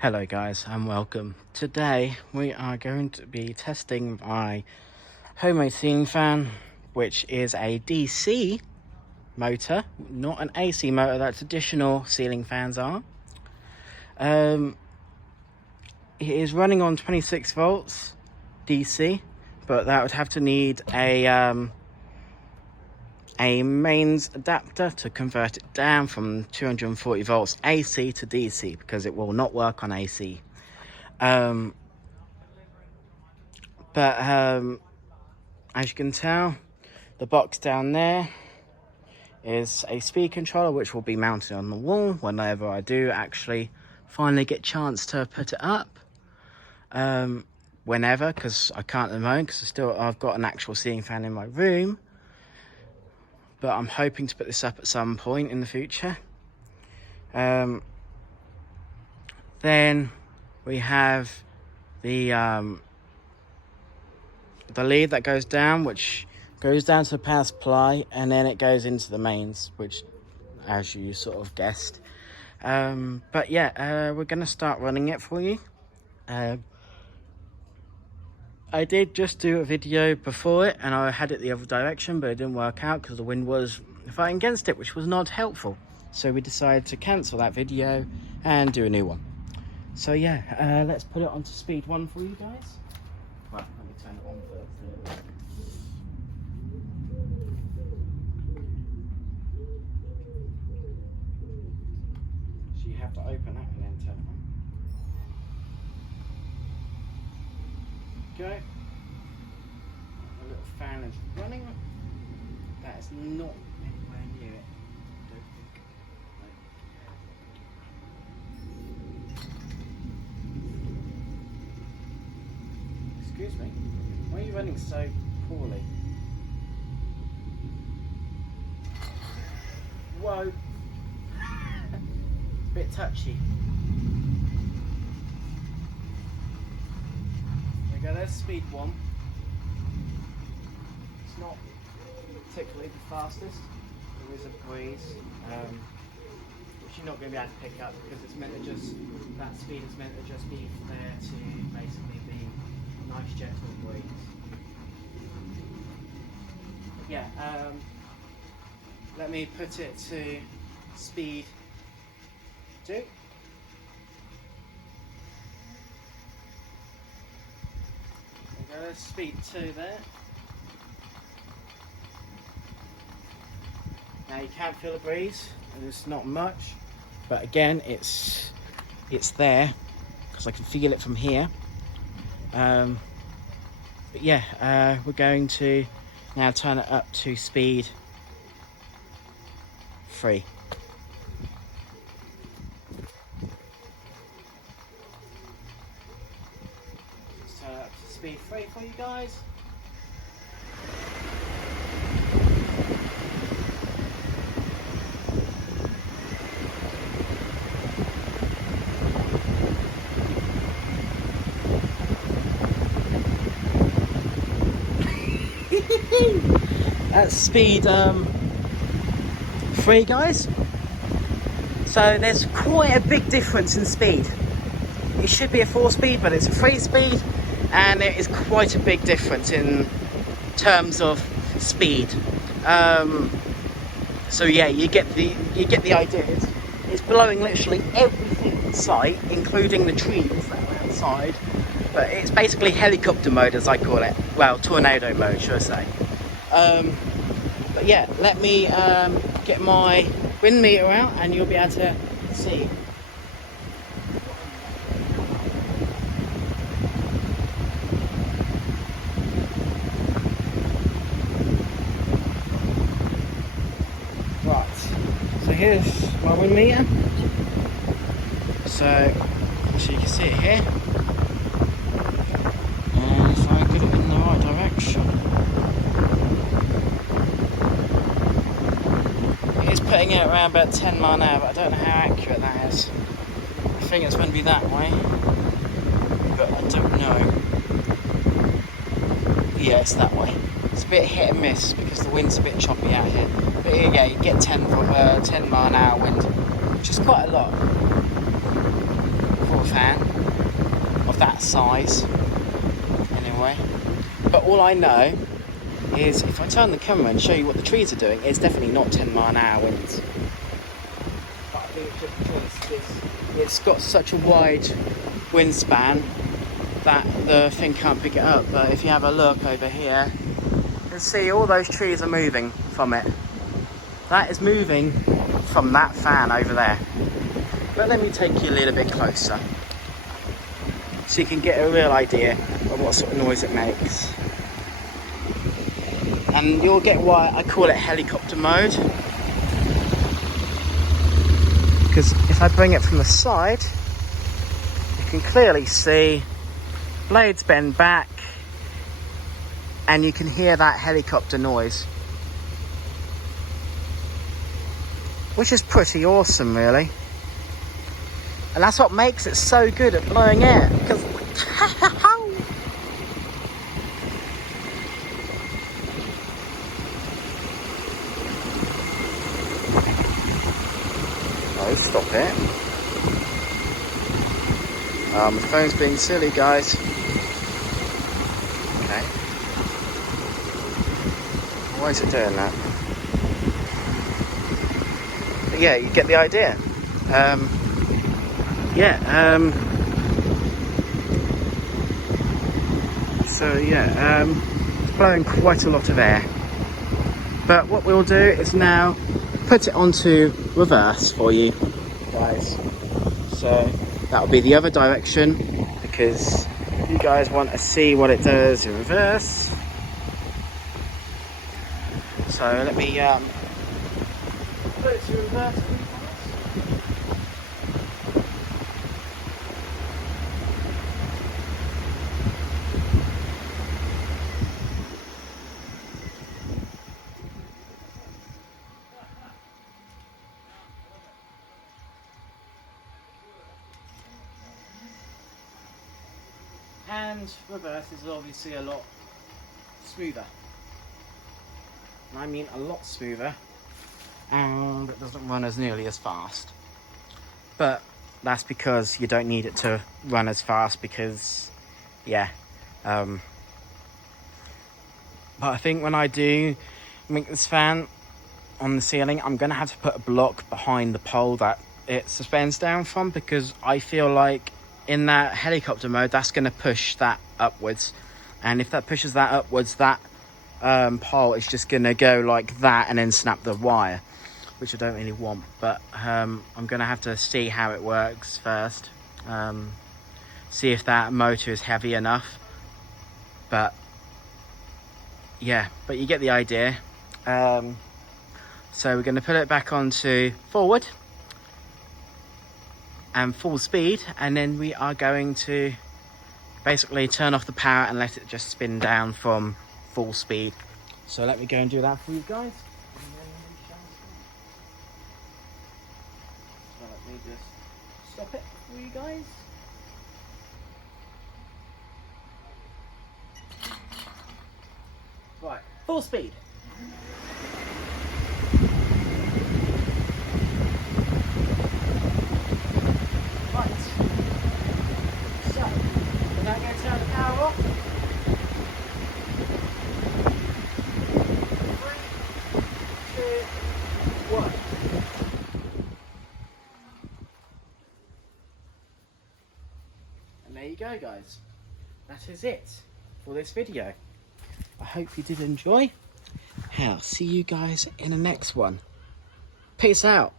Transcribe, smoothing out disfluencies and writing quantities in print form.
Hello guys and welcome. Today we are going to be testing my homemade ceiling fan, which is a DC motor, not an AC motor that traditional ceiling fans are. It is running on 26 volts DC, but that would have to need a mains adapter to convert it down from 240 volts AC to DC, because it will not work on AC. But as you can tell, the box down there is a speed controller, which will be mounted on the wall whenever I do actually finally get a chance to put it up. Whenever, because I can't at the moment, because I've got an actual ceiling fan in my room, but I'm hoping to put this up at some point in the future. Then we have the lead that goes down, which goes down to the power supply, and then it goes into the mains, which, as you sort of guessed. But yeah, we're going to start running it for you. I did just do a video before it, and I had it the other direction, but it didn't work out because the wind was fighting against it, which was not helpful. So we decided to cancel that video and do a new one. So yeah, let's put it onto speed 1 for you guys. Well, let me turn it on first. So you have to open that and then turn it on. Okay. The little fan is running. That is not anywhere near it, I don't think. Excuse me, why are you running so poorly? Whoa! It's a bit touchy. There we go, there's speed 1. It's not particularly the fastest. There is a breeze, which you're not going to be able to pick up because it's meant to just, that speed is meant to just be there to basically be a nice gentle breeze. Yeah, let me put it to speed 2. There we go, there's speed 2 there. Now you can feel the breeze, and it's not much, but again, it's there because I can feel it from here. But yeah, we're going to now turn it up to speed 3. Let's turn it up to speed 3 for you guys. That's speed 3, guys. So there's quite a big difference in speed. It should be a 4 speed, but it's a 3 speed, and it is quite a big difference in terms of speed. So yeah, you get the idea. It's blowing literally everything in sight, including the trees that are outside. But it's basically helicopter mode, as I call it. Well, tornado mode, should I say. But yeah, let me get my wind meter out and you'll be able to see. Right, so here's my wind meter. So you can see it here. And if I get it in the right direction, it's putting it around about 10 miles an hour, but I don't know how accurate that is. I think it's going to be that way, but I don't know. Yeah, it's that way. It's a bit hit and miss because the wind's a bit choppy out here. But here you go, you get 10 mile an hour wind, which is quite a lot. power fan of that size anyway. But all I know is if I turn the camera and show you what the trees are doing, it's definitely not 10-mile-an-hour winds. But I think it's just because it's got such a wide wingspan that the thing can't pick it up. But if you have a look over here, you can see all those trees are moving from it. That is moving from that fan over there. But let me take you a little bit closer so you can get a real idea of what sort of noise it makes. And you'll get why I call it helicopter mode. Because if I bring it from the side, you can clearly see blades bend back and you can hear that helicopter noise. Which is pretty awesome, really. And that's what makes it so good at blowing air. Because oh, stop it. My phone's being silly, guys. Okay. Why is it doing that? But yeah, you get the idea. It's blowing quite a lot of air. But what we'll do is now put it onto reverse for you guys. So that'll be the other direction, because you guys want to see what it does in reverse. So let me put it to reverse for you guys. And reverse is obviously a lot smoother. And I mean a lot smoother, and it doesn't run as nearly as fast. But that's because you don't need it to run as fast, because but I think when I do make this fan on the ceiling, I'm gonna have to put a block behind the pole that it suspends down from, because I feel like in that helicopter mode, that's going to push that upwards, and if that pushes that upwards, that pole is just going to go like that and then snap the wire, which I don't really want. But I'm going to have to see how it works first, see if that motor is heavy enough. But yeah, but you get the idea. So we're going to put it back onto forward and full speed, and then we are going to basically turn off the power and let it just spin down from full speed. So let me go and do that for you guys. So let me just stop it for you guys. Right, full speed. There you go, guys. That is it for this video. I hope you did enjoy. I'll see you guys in the next one. Peace out.